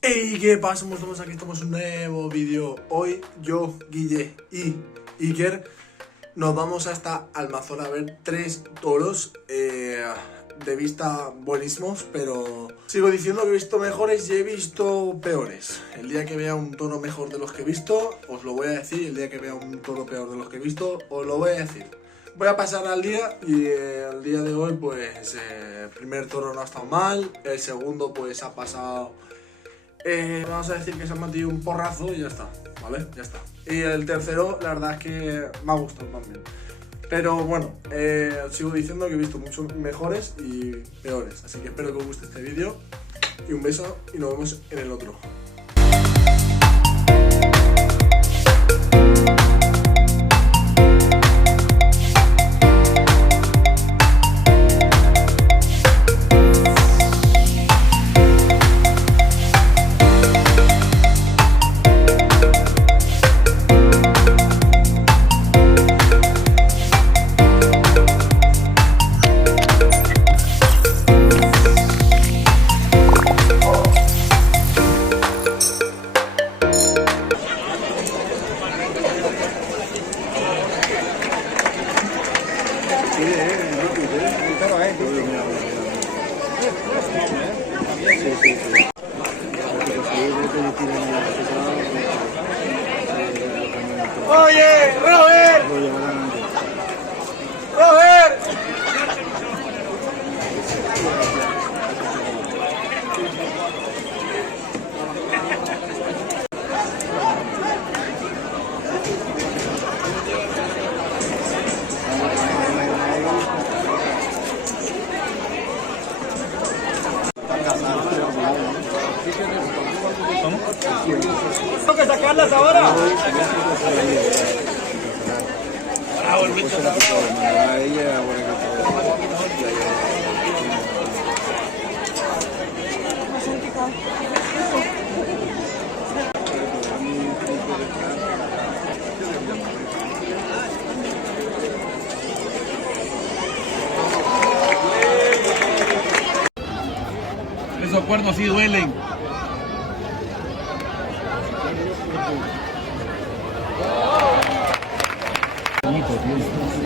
Hey, ¿qué pasa? Estamos aquí, estamos en un nuevo vídeo. Hoy yo, Guille y Iker nos vamos hasta Almazón a ver 3 toros de vista buenísimos, pero sigo diciendo que he visto mejores y he visto peores. El día que vea un toro mejor de los que he visto, os lo voy a decir. El día que vea un toro peor de los que he visto, os lo voy a decir. Voy a pasar al día y el día de hoy pues el primer toro no ha estado mal, el segundo pues ha pasado... vamos a decir que se ha metido un porrazo y ya está, ¿vale? Ya está. Y el tercero, la verdad es que me ha gustado también. Pero bueno, sigo diciendo que he visto muchos mejores y peores. Así que espero que os guste este vídeo. Y un beso y nos vemos en el otro. Oye, Robert. Robert. ¿Tengo que sacarlas ahora? Bravo, el bicho está Esos cuernos sí duelen.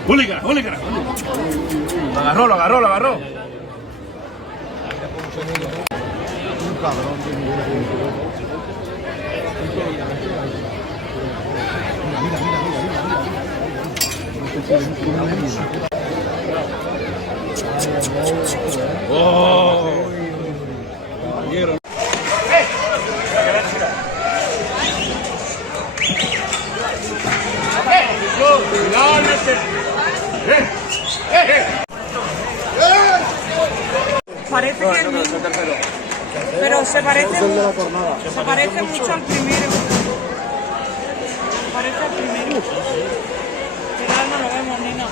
¡Húliga! ¡Húliga! Lo agarró, lo agarró, lo agarró. Un cabrón. ¡Oh! Caballero. Parece que es mismo, pero se parece mucho al primero. Se parece al primero. Pero no lo vemos, Nina.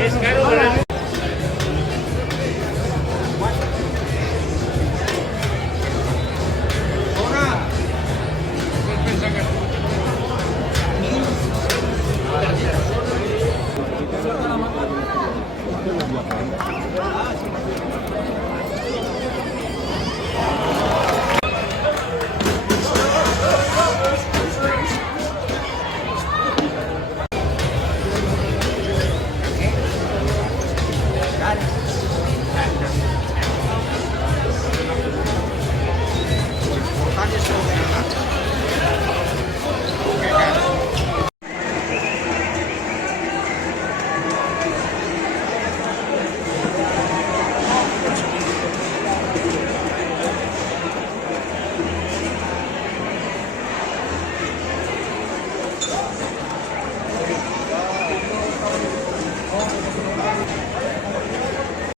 Es caro,